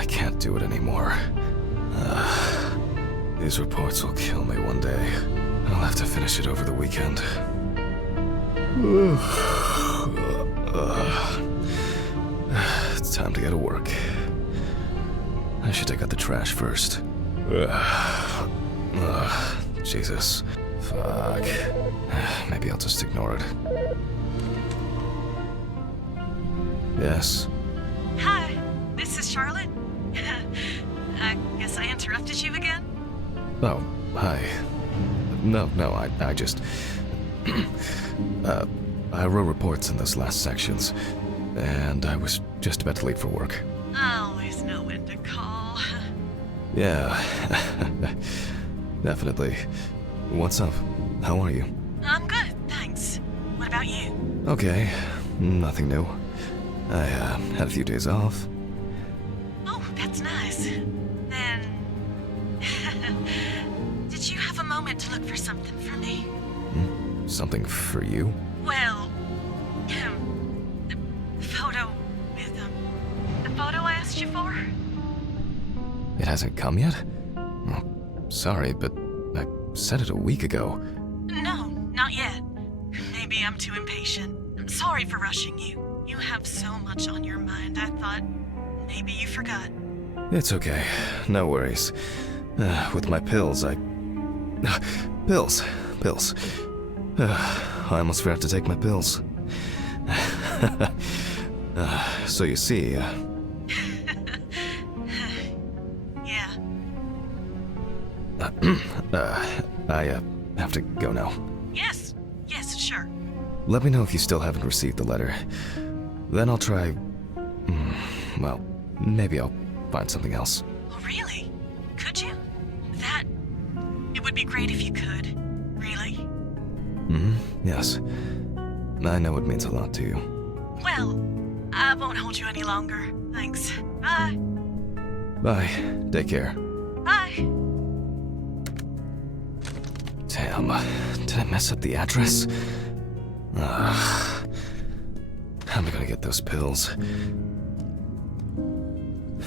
I can't do it anymore. These reports will kill me one day. I'll have to finish it over the weekend. It's time to go to work. I should take out the trash first. Jesus. Fuck. Maybe I'll just ignore it. Yes? Hi, this is Charlotte. I guess I interrupted you again? Oh, hi. No, I just... I wrote reports in those last sections, and I was just about to leave for work. I always know when to call. Yeah, definitely. What's up? How are you? I'm good, thanks. What about you? Okay, nothing new. I had a few days off. Oh, that's nice. Then... Did you have a moment to look for something for me? Something for you? Well... the photo with, the photo I asked you for? It hasn't come yet? Oh, sorry, but I said it a week ago. No, not yet. Maybe I'm too impatient. I'm sorry for rushing you. You have so much on your mind, I thought maybe you forgot. It's okay. No worries. With my pills, Pills. I almost forgot to take my pills. So you see, Yeah. I have to go now. Yes, sure. Let me know if you still haven't received the letter. Then I'll try... well, maybe I'll find something else. Oh, really? Could you? It would be great if you could. Really? Yes. I know it means a lot to you. Well, I won't hold you any longer. Thanks. Bye. Bye. Take care. Bye. Damn. Did I mess up the address? How am I gonna get those pills?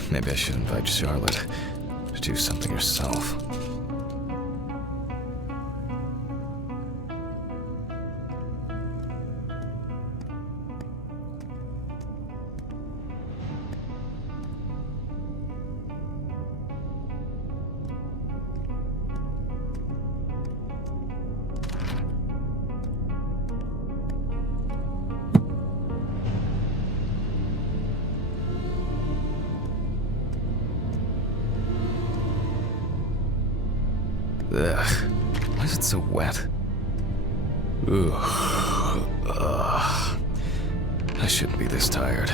Maybe I should invite Charlotte to do something herself. Ugh. Why is it so wet? Ugh. I shouldn't be this tired.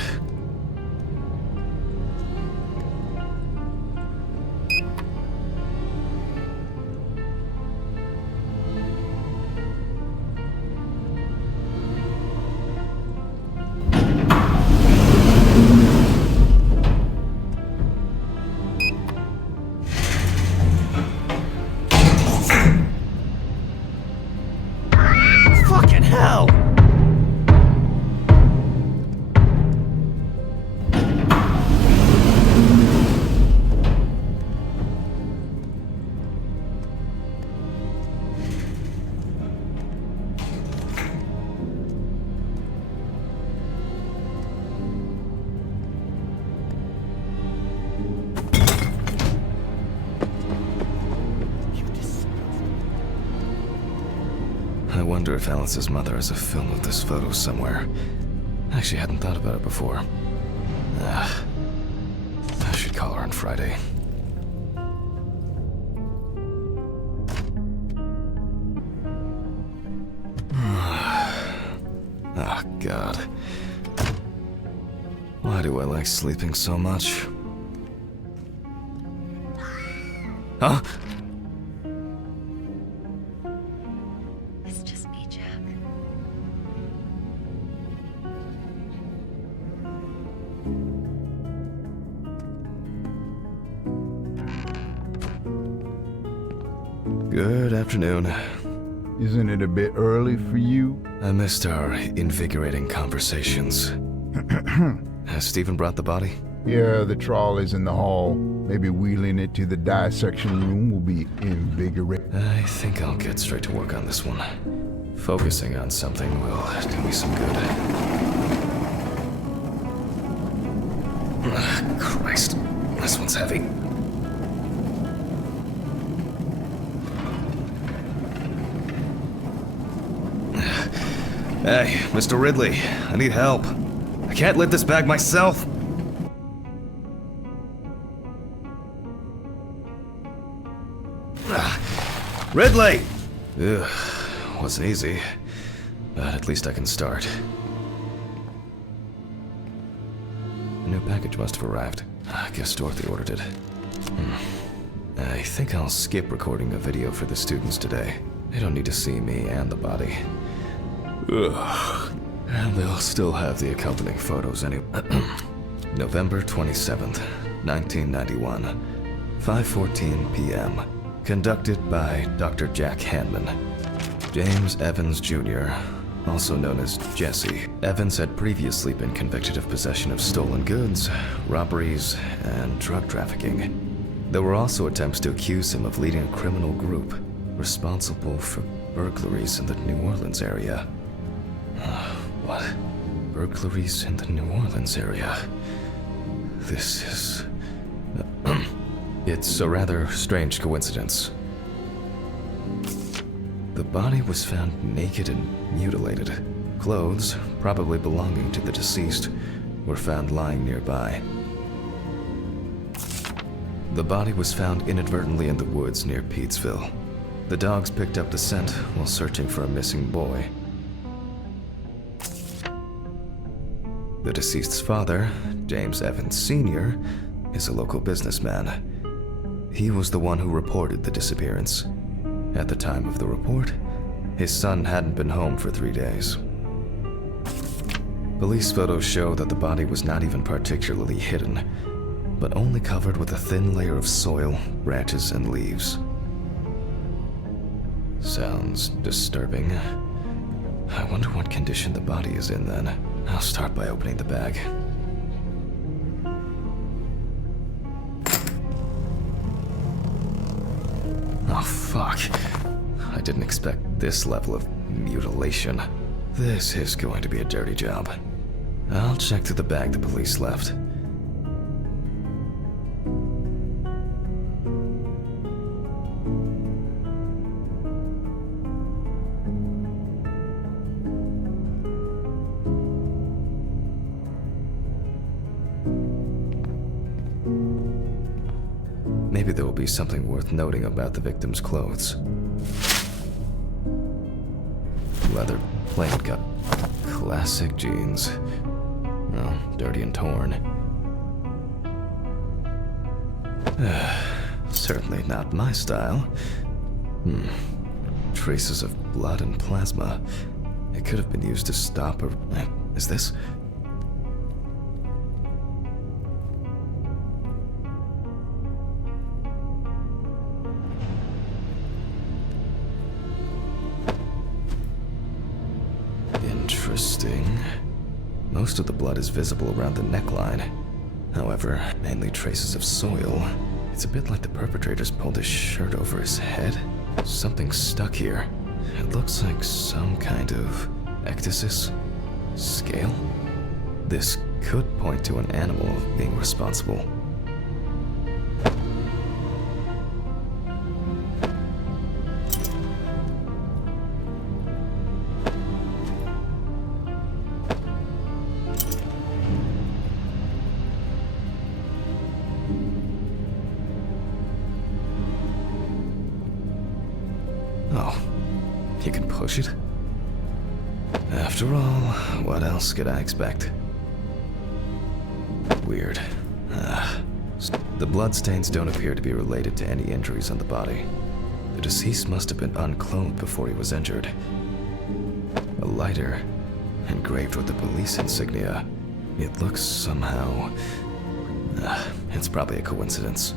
Fucking hell! I wonder if Alice's mother has a film of this photo somewhere. I actually hadn't thought about it before. I should call her on Friday. Oh, God. Why do I like sleeping so much? Huh? It's just me, Jack. Good afternoon. Isn't it a bit early for you? I missed our invigorating conversations. Has Stephen brought the body? Yeah, the trolley's in the hall. Maybe wheeling it to the dissection room will be invigorating. I think I'll get straight to work on this one. Focusing on something will do me some good. Christ, this one's heavy. Hey, Mr. Ridley, I need help. I can't lift this bag myself. Ridley! Ugh, wasn't easy, but at least I can start. A new package must have arrived. I guess Dorothy ordered it. I think I'll skip recording a video for the students today. They don't need to see me and the body. Ugh. And they'll still have the accompanying photos anyway. November 27th, 1991, 5:14 p.m. Conducted by Dr. Jack Hanman. James Evans Jr., also known as Jesse. Evans had previously been convicted of possession of stolen goods, robberies, and drug trafficking. There were also attempts to accuse him of leading a criminal group responsible for burglaries in the New Orleans area. What? Burglaries in the New Orleans area? This is... It's a rather strange coincidence. The body was found naked and mutilated. Clothes, probably belonging to the deceased, were found lying nearby. The body was found inadvertently in the woods near Peetsville. The dogs picked up the scent while searching for a missing boy. The deceased's father, James Evans Sr., is a local businessman. He was the one who reported the disappearance. At the time of the report, his son hadn't been home for 3 days. Police photos show that the body was not even particularly hidden, but only covered with a thin layer of soil, branches, and leaves. Sounds disturbing. I wonder what condition the body is in then. I'll start by opening the bag. Oh, fuck. I didn't expect this level of mutilation. This is going to be a dirty job. I'll check through the bag the police left. Maybe there will be something worth noting about the victim's clothes. Leather plain cut. Classic jeans. Oh, dirty and torn. Certainly not my style. Traces of blood and plasma. It could have been used to stop a... Is this? Interesting. Most of the blood is visible around the neckline. However, mainly traces of soil. It's a bit like the perpetrator's pulled his shirt over his head. Something's stuck here. It looks like some kind of ecdysis? Scale? This could point to an animal being responsible. Oh, you can push it? After all, what else could I expect? Weird. The bloodstains don't appear to be related to any injuries on the body. The deceased must have been unclothed before he was injured. A lighter, engraved with the police insignia. It looks somehow... it's probably a coincidence.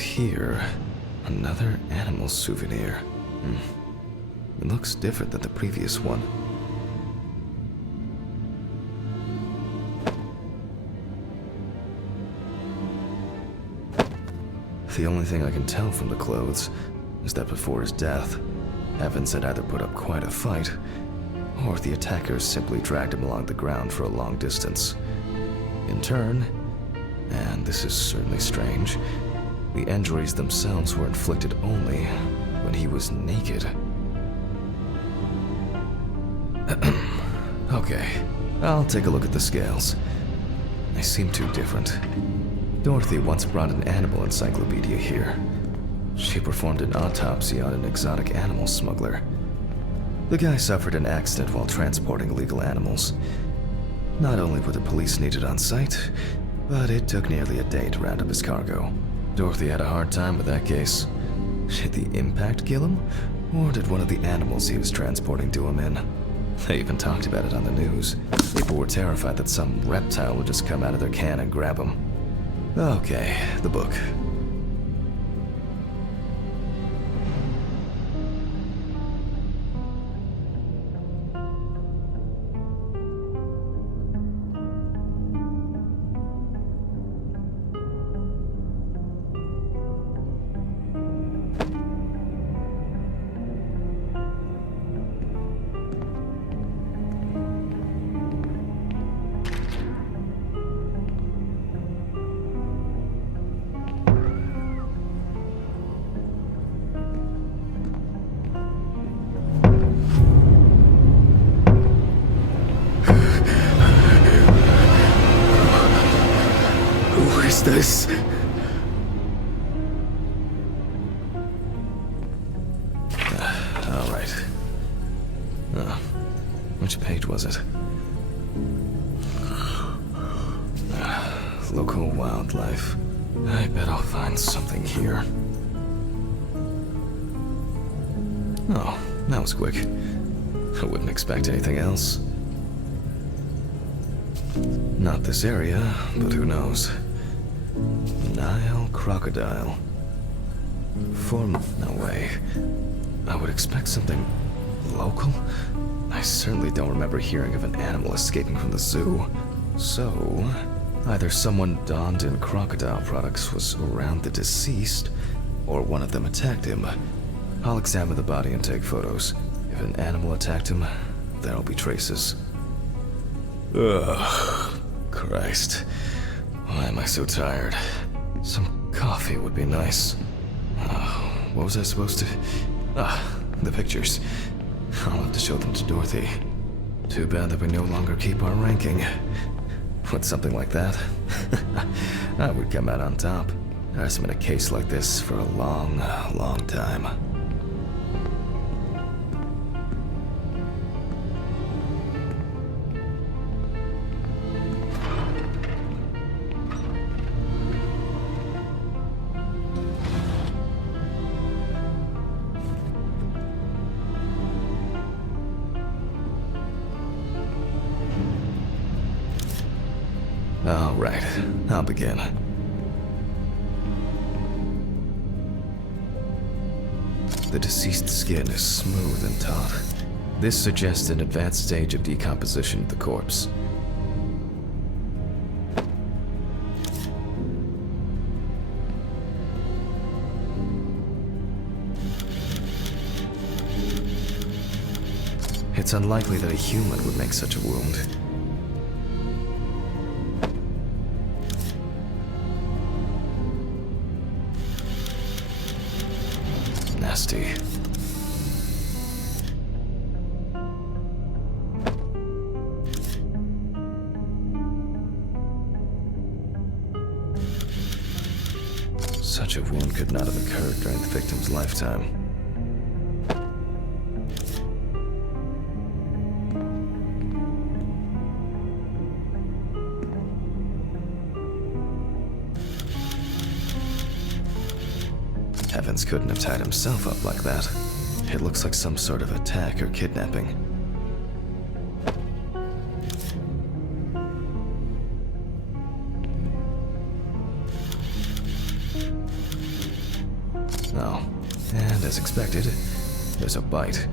here, another animal souvenir. It looks different than the previous one. The only thing I can tell from the clothes is that before his death, Evans had either put up quite a fight, or the attackers simply dragged him along the ground for a long distance. In turn, and this is certainly strange, the injuries themselves were inflicted only when he was naked. Okay, I'll take a look at the scales. They seem too different. Dorothy once brought an animal encyclopedia here. She performed an autopsy on an exotic animal smuggler. The guy suffered an accident while transporting illegal animals. Not only were the police needed on site, but it took nearly a day to round up his cargo. Dorothy had a hard time with that case. Did the impact kill him? Or did one of the animals he was transporting do him in? They even talked about it on the news. People were terrified that some reptile would just come out of their can and grab him. Okay, the book. This? All right. Which page was it? Local wildlife. I bet I'll find something here. Oh, that was quick. I wouldn't expect anything else. Not this area, but who knows? Nile crocodile. No way. I would expect something local? I certainly don't remember hearing of an animal escaping from the zoo. So, either someone donned in crocodile products was around the deceased, or one of them attacked him. I'll examine the body and take photos. If an animal attacked him, there'll be traces. Ugh, Christ. Why am I so tired? Some coffee would be nice. What was I supposed to... the pictures. I'll have to show them to Dorothy. Too bad that we no longer keep our ranking. With something like that, I would come out on top. There hasn't been a case like this for a long, long time. All right, I'll begin. The deceased's skin is smooth and taut. This suggests an advanced stage of decomposition of the corpse. It's unlikely that a human would make such a wound. Nasty. Such a wound could not have occurred during the victim's lifetime. Evans couldn't have tied himself up like that. It looks like some sort of attack or kidnapping. Oh, and as expected, there's a bite.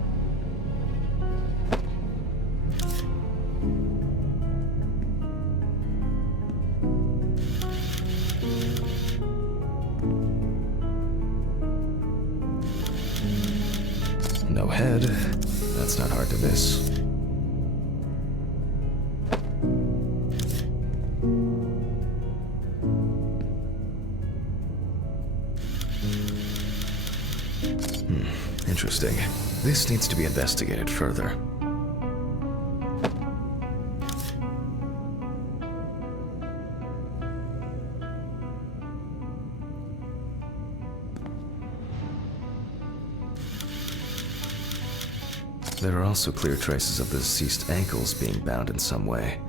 No head. That's not hard to miss. Interesting. This needs to be investigated further. There are also clear traces of the deceased ankles being bound in some way.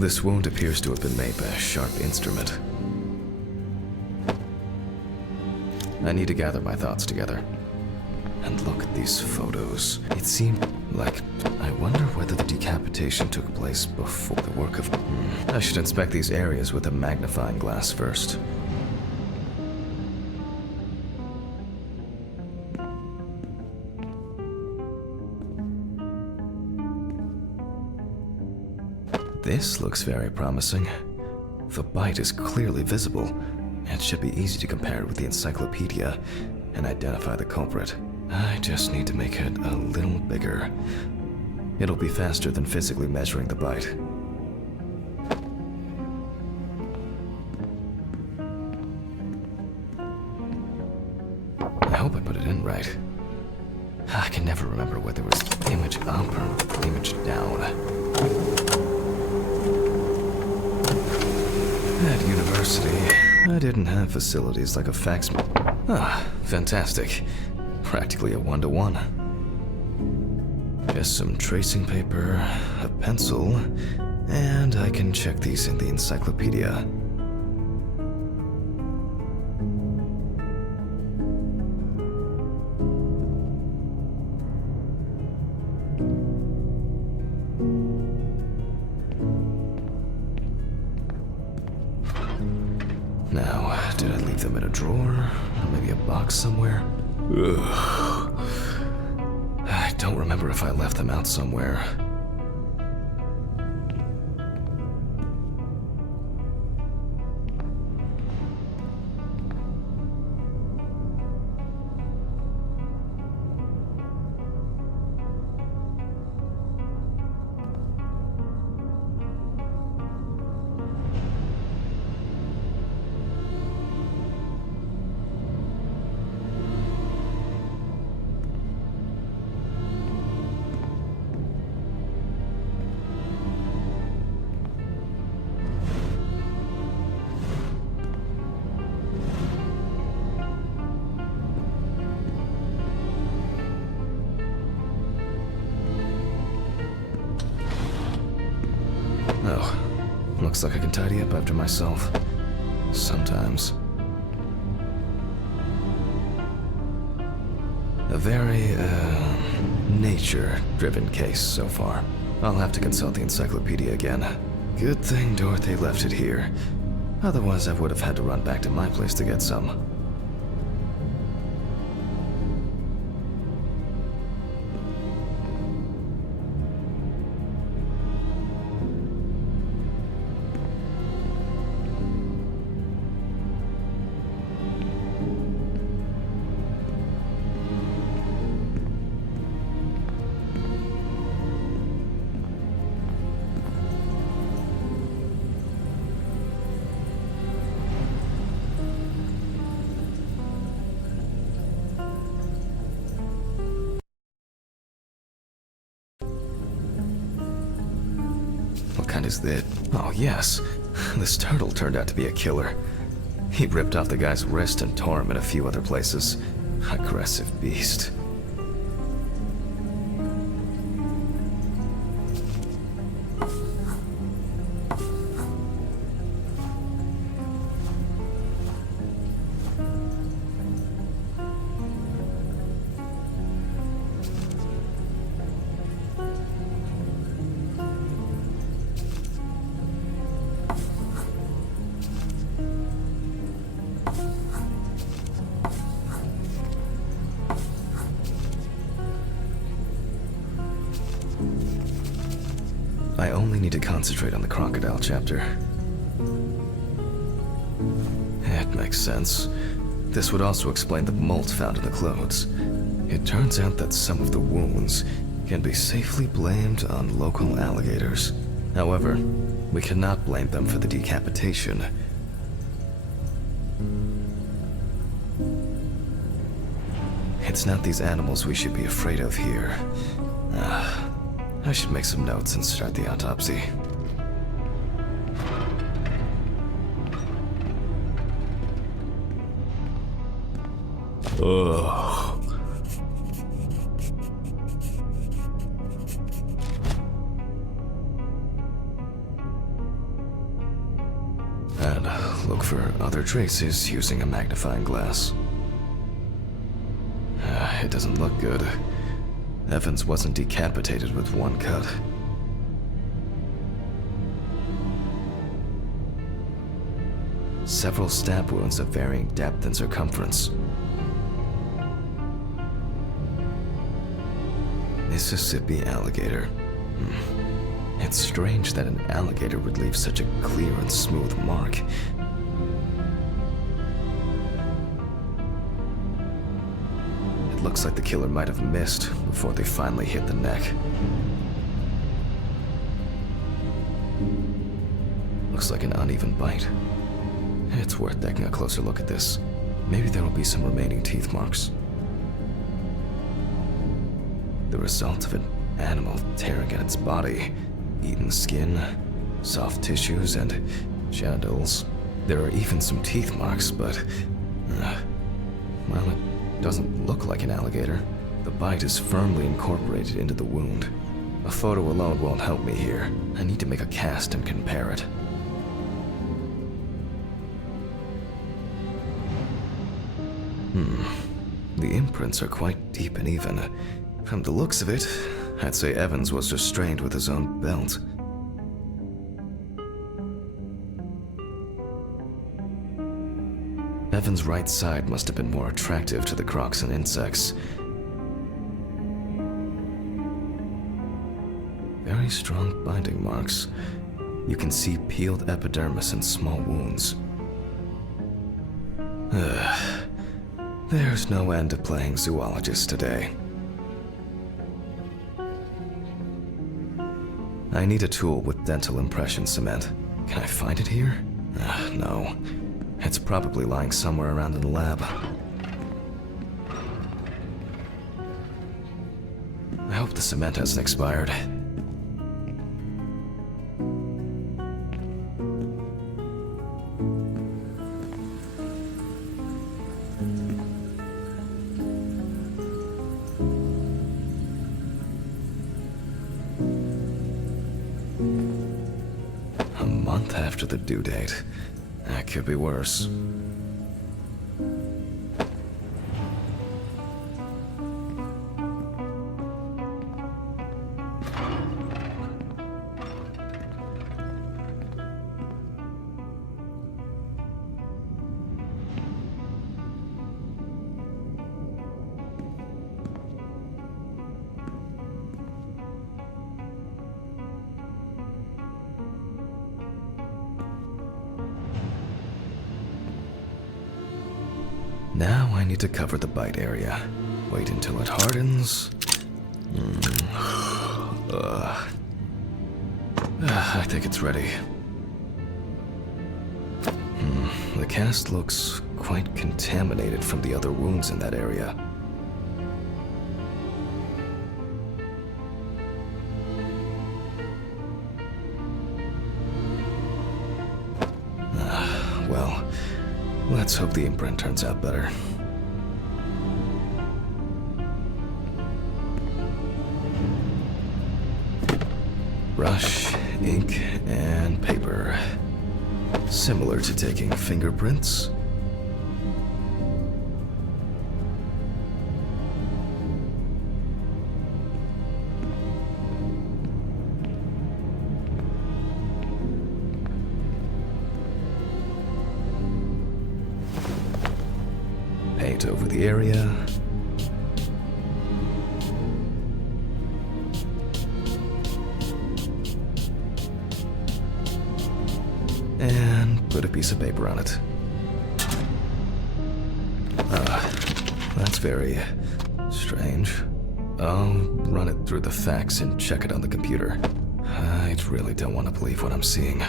This wound appears to have been made by a sharp instrument. I need to gather my thoughts together. And look at these photos. It seemed like... I wonder whether the decapitation took place before the work of... I should inspect these areas with a magnifying glass first. This looks very promising. The bite is clearly visible. It should be easy to compare it with the encyclopedia and identify the culprit. I just need to make it a little bigger. It'll be faster than physically measuring the bite. I hope I put it in right. I can never remember whether it was image up or image down. At university, I didn't have facilities like a fax. Fantastic. Practically a one-to-one. Just some tracing paper, a pencil, and I can check these in the encyclopedia. Now, did I leave them in a drawer? Or maybe a box somewhere? Ugh. I don't remember if I left them out somewhere. Oh, looks like I can tidy up after myself. Sometimes. A very, nature-driven case so far. I'll have to consult the encyclopedia again. Good thing Dorothy left it here. Otherwise, I would have had to run back to my place to get some. And is that... Oh, yes. This turtle turned out to be a killer. He ripped off the guy's wrist and tore him in a few other places. Aggressive beast. I only need to concentrate on the crocodile chapter. That makes sense. This would also explain the molt found in the clothes. It turns out that some of the wounds can be safely blamed on local alligators. However, we cannot blame them for the decapitation. It's not these animals we should be afraid of here. I should make some notes and start the autopsy. Ugh. And look for other traces using a magnifying glass. It doesn't look good. Evans wasn't decapitated with one cut. Several stab wounds of varying depth and circumference. Mississippi alligator. It's strange that an alligator would leave such a clear and smooth mark. Looks like the killer might have missed before they finally hit the neck. Looks like an uneven bite. It's worth taking a closer look at this. Maybe there will be some remaining teeth marks. The result of an animal tearing at its body. Eaten skin, soft tissues, and genitals. There are even some teeth marks, but... well, it doesn't look like an alligator. The bite is firmly incorporated into the wound. A photo alone won't help me here. I need to make a cast and compare it. The imprints are quite deep and even. From the looks of it, I'd say Evans was restrained with his own belt. Evans' right side must have been more attractive to the crocs and insects. Very strong binding marks. You can see peeled epidermis and small wounds. There's no end to playing zoologist today. I need a tool with dental impression cement. Can I find it here? No. It's probably lying somewhere around in the lab. I hope the cement hasn't expired. A month after the due date. That could be worse. Now I need to cover the bite area. Wait until it hardens. I think it's ready. The cast looks quite contaminated from the other wounds in that area. well, let's hope the imprint turns out better. Brush, ink, and paper. Similar to taking fingerprints. Paint over the area. And put a piece of paper on it. That's very strange. I'll run it through the fax and check it on the computer. I really don't want to believe what I'm seeing.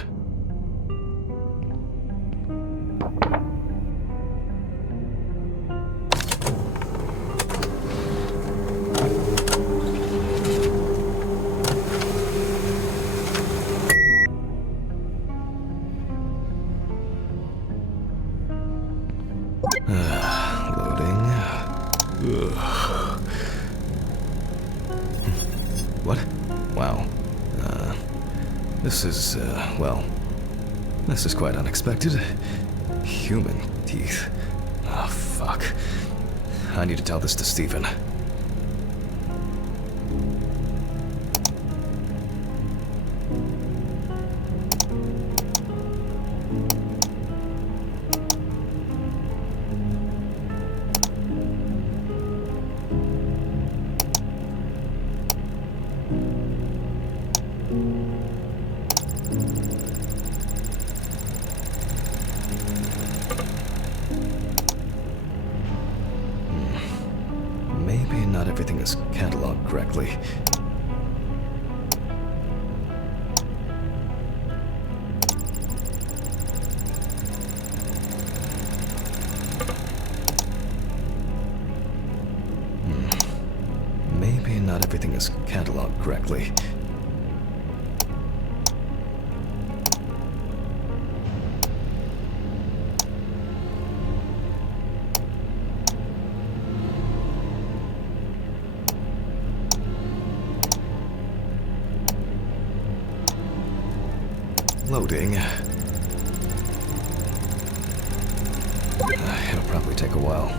Loading. Ugh. What? Wow. This is, well, this is quite unexpected. Human teeth. Oh, fuck. I need to tell this to Stephen. Maybe not everything is cataloged correctly. Maybe not everything is cataloged correctly. Loading. It'll probably take a while.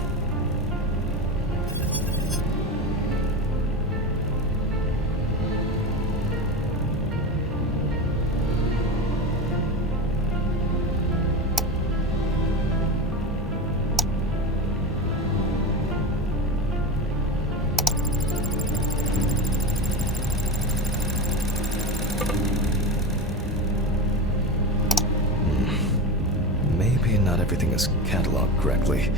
Maybe not everything is cataloged correctly.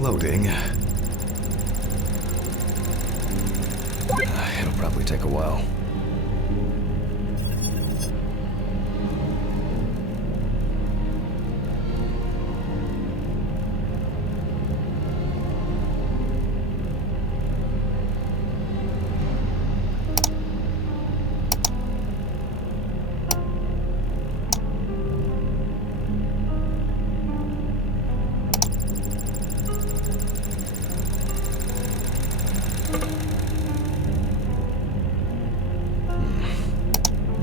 Loading. It'll probably take a while.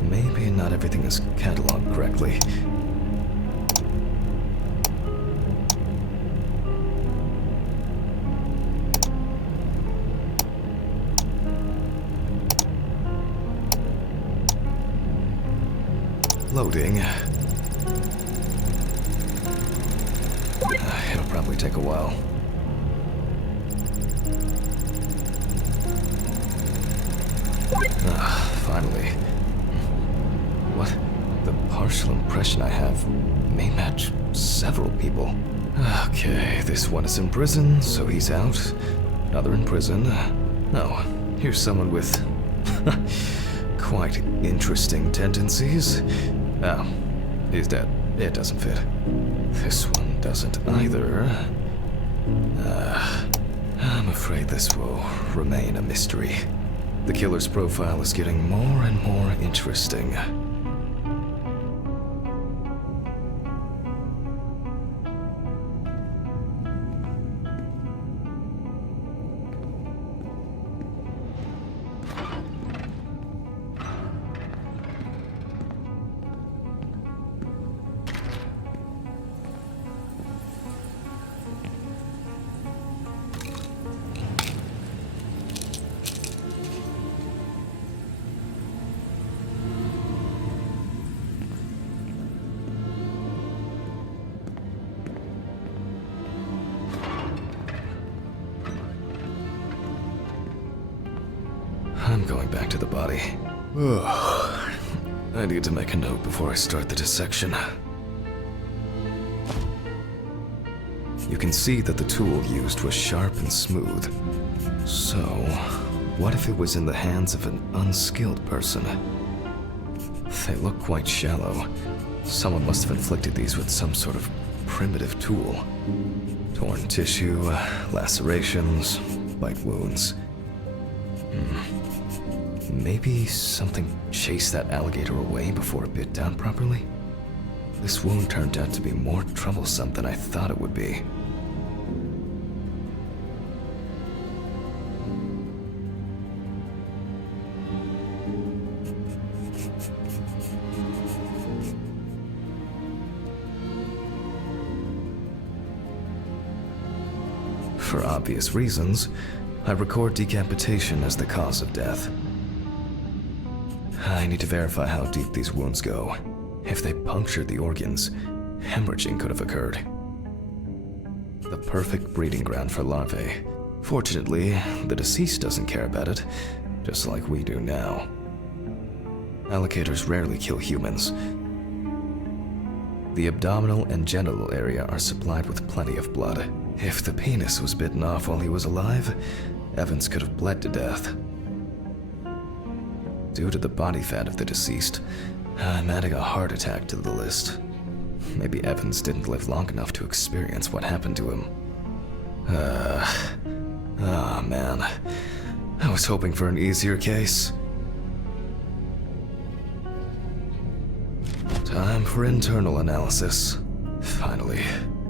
Maybe not everything is cataloged correctly. Loading. It'll probably take a while. Finally. What? The partial impression I have may match several people. Okay, this one is in prison, so he's out. Another in prison. Oh, here's someone with quite interesting tendencies. Oh, he's dead. It doesn't fit. This one doesn't either. I'm afraid this will remain a mystery. The killer's profile is getting more and more interesting. I'm going back to the body. Ugh. I need to make a note before I start the dissection. You can see that the tool used was sharp and smooth. So, what if it was in the hands of an unskilled person? They look quite shallow. Someone must have inflicted these with some sort of primitive tool. Torn tissue, lacerations, bite wounds. Maybe something chased that alligator away before it bit down properly? This wound turned out to be more troublesome than I thought it would be. For obvious reasons, I record decapitation as the cause of death. I need to verify how deep these wounds go. If they punctured the organs, hemorrhaging could have occurred. The perfect breeding ground for larvae. Fortunately, the deceased doesn't care about it, just like we do now. Alligators rarely kill humans. The abdominal and genital area are supplied with plenty of blood. If the penis was bitten off while he was alive, Evans could have bled to death. Due to the body fat of the deceased, I'm adding a heart attack to the list. Maybe Evans didn't live long enough to experience what happened to him. Man. I was hoping for an easier case. Time for internal analysis. Finally.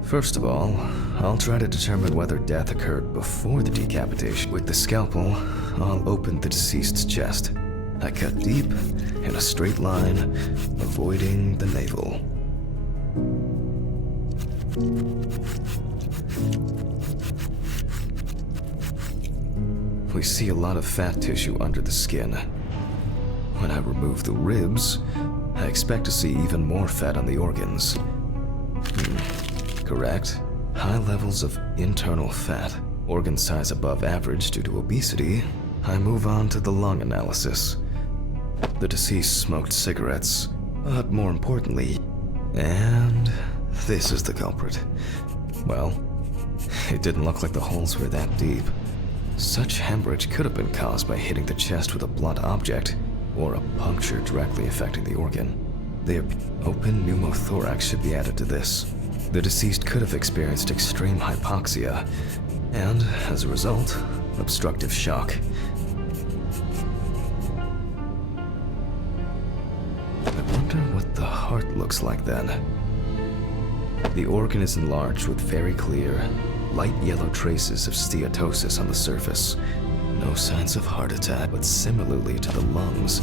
First of all, I'll try to determine whether death occurred before the decapitation. With the scalpel, I'll open the deceased's chest. I cut deep, in a straight line, avoiding the navel. We see a lot of fat tissue under the skin. When I remove the ribs, I expect to see even more fat on the organs. Correct. High levels of internal fat, organ size above average due to obesity. I move on to the lung analysis. The deceased smoked cigarettes, but more importantly, and this is the culprit. Well, it didn't look like the holes were that deep. Such hemorrhage could have been caused by hitting the chest with a blunt object, or a puncture directly affecting the organ. The open pneumothorax should be added to this. The deceased could have experienced extreme hypoxia, and, as a result, obstructive shock. I wonder what the heart looks like then. The organ is enlarged with very clear, light yellow traces of steatosis on the surface. No signs of heart attack, but similarly to the lungs,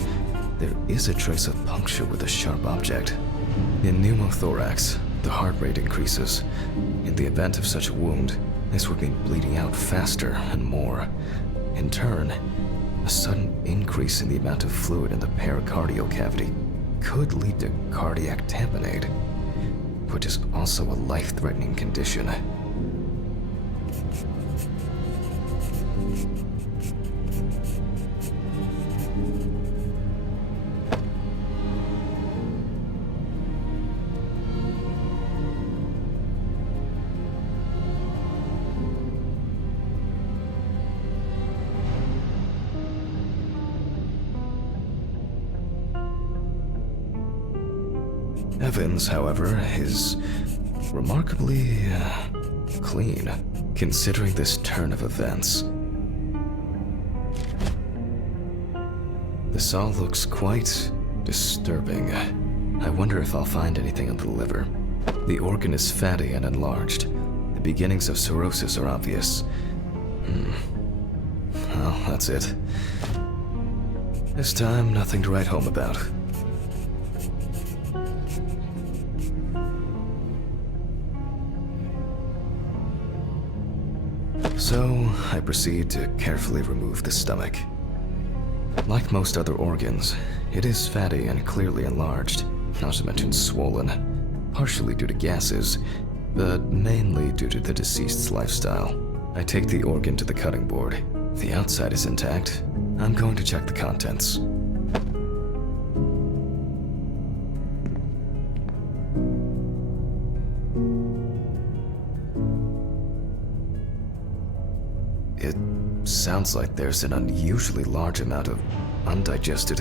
there is a trace of puncture with a sharp object. In pneumothorax, the heart rate increases. In the event of such a wound, this would mean bleeding out faster and more. In turn, a sudden increase in the amount of fluid in the pericardial cavity could lead to cardiac tamponade, which is also a life-threatening condition. Evans, however, is remarkably clean. Considering this turn of events, this all looks quite disturbing. I wonder if I'll find anything on the liver. The organ is fatty and enlarged. The beginnings of cirrhosis are obvious. Well, that's it. This time, nothing to write home about. So, I proceed to carefully remove the stomach. Like most other organs, it is fatty and clearly enlarged, not to mention swollen, partially due to gases, but mainly due to the deceased's lifestyle. I take the organ to the cutting board. The outside is intact. I'm going to check the contents. It sounds like there's an unusually large amount of undigested,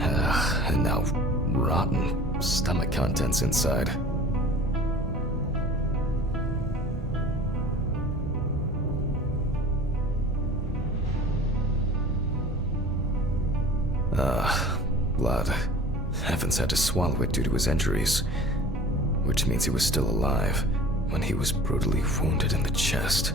and now rotten stomach contents inside. Blood. Evans had to swallow it due to his injuries, which means he was still alive when he was brutally wounded in the chest.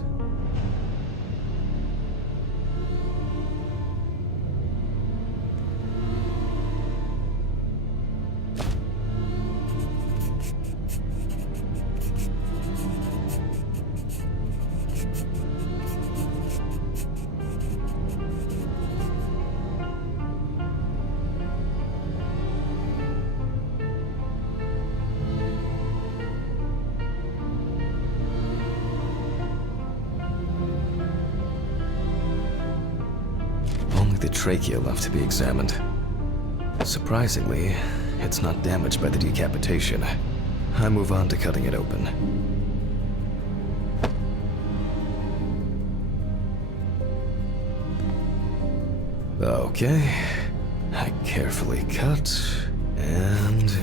The trachea left to be examined. Surprisingly, it's not damaged by the decapitation. I move on to cutting it open. Okay, I carefully cut, and...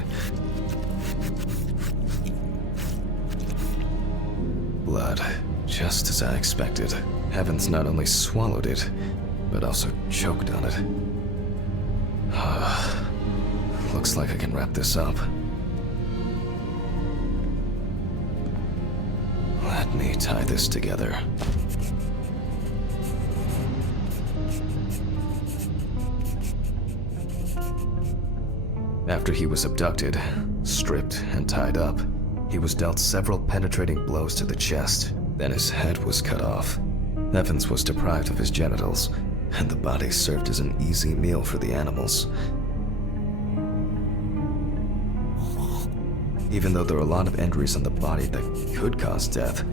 blood, just as I expected. Evans not only swallowed it, but also choked on it. Looks like I can wrap this up. Let me tie this together. After he was abducted, stripped, and tied up, he was dealt several penetrating blows to the chest. Then his head was cut off. Evans was deprived of his genitals, and the body served as an easy meal for the animals. Even though there are a lot of injuries on the body that could cause death,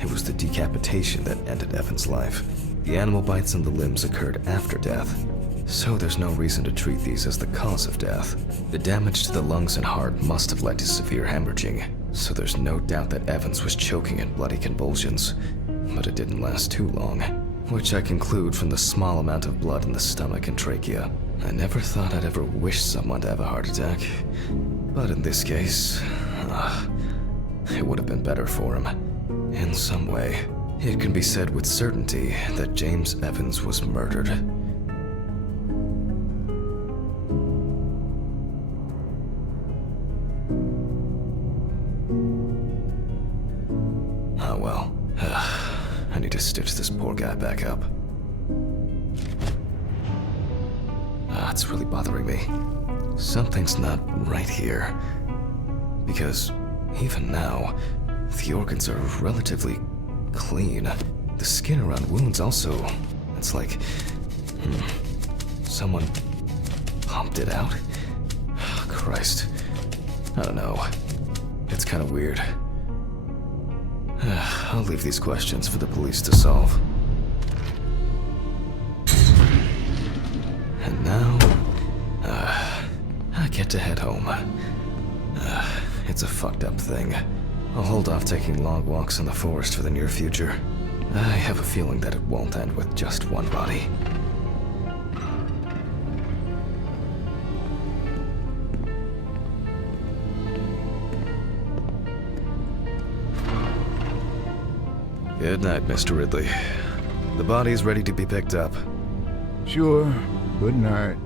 it was the decapitation that ended Evans' life. The animal bites on the limbs occurred after death, so there's no reason to treat these as the cause of death. The damage to the lungs and heart must have led to severe hemorrhaging, so there's no doubt that Evans was choking in bloody convulsions, but it didn't last too long. Which I conclude from the small amount of blood in the stomach and trachea. I never thought I'd ever wish someone to have a heart attack, but in this case, it would have been better for him. In some way, it can be said with certainty that James Evans was murdered. Oh well. I need to stitch this poor guy back up. It's really bothering me. Something's not right here. Because even now, the organs are relatively clean. The skin around wounds also, it's like, someone pumped it out? Oh, Christ. I don't know. It's kind of weird. I'll leave these questions for the police to solve. And now, I get to head home. It's a fucked up thing. I'll hold off taking long walks in the forest for the near future. I have a feeling that it won't end with just one body. Good night, Mr. Ridley. The body's ready to be picked up. Sure. Good night.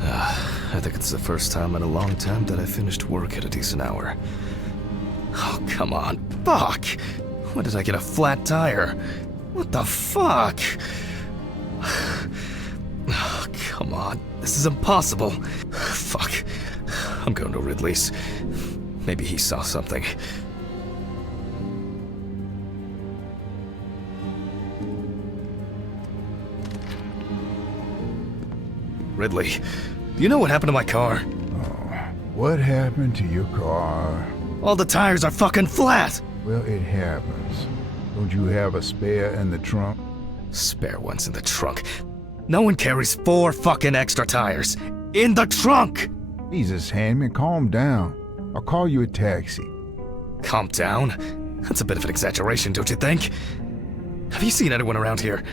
I think it's the first time in a long time that I finished work at a decent hour. Oh, come on. Fuck! When did I get a flat tire? What the fuck? Oh, come on. This is impossible. Fuck. I'm going to Ridley's. Maybe he saw something. Ridley, do you know what happened to my car? What happened to your car? All the tires are fucking flat! Well, it happens. Don't you have a spare in the trunk? Spare ones in the trunk. No one carries 4 fucking extra tires. In the trunk! Jesus, Handman, calm down. I'll call you a taxi. Calm down? That's a bit of an exaggeration, don't you think? Have you seen anyone around here?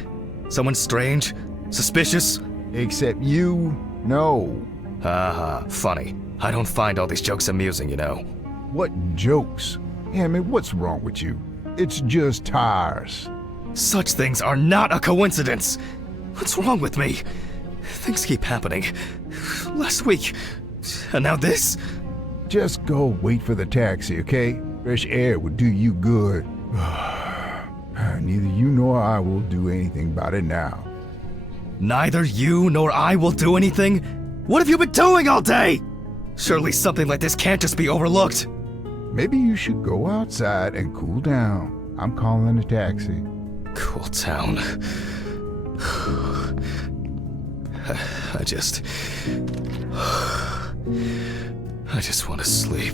Someone strange? Suspicious? Except you? No. Haha, funny. I don't find all these jokes amusing, you know. What jokes? Handman, what's wrong with you? It's just tires. Such things are not a coincidence! What's wrong with me? Things keep happening. Last week, and now this? Just go wait for the taxi, okay? Fresh air would do you good. Neither you nor I will do anything about it now. Neither you nor I will do anything? What have you been doing all day? Surely something like this can't just be overlooked. Maybe you should go outside and cool down. I'm calling a taxi. Cool down. I just want to sleep.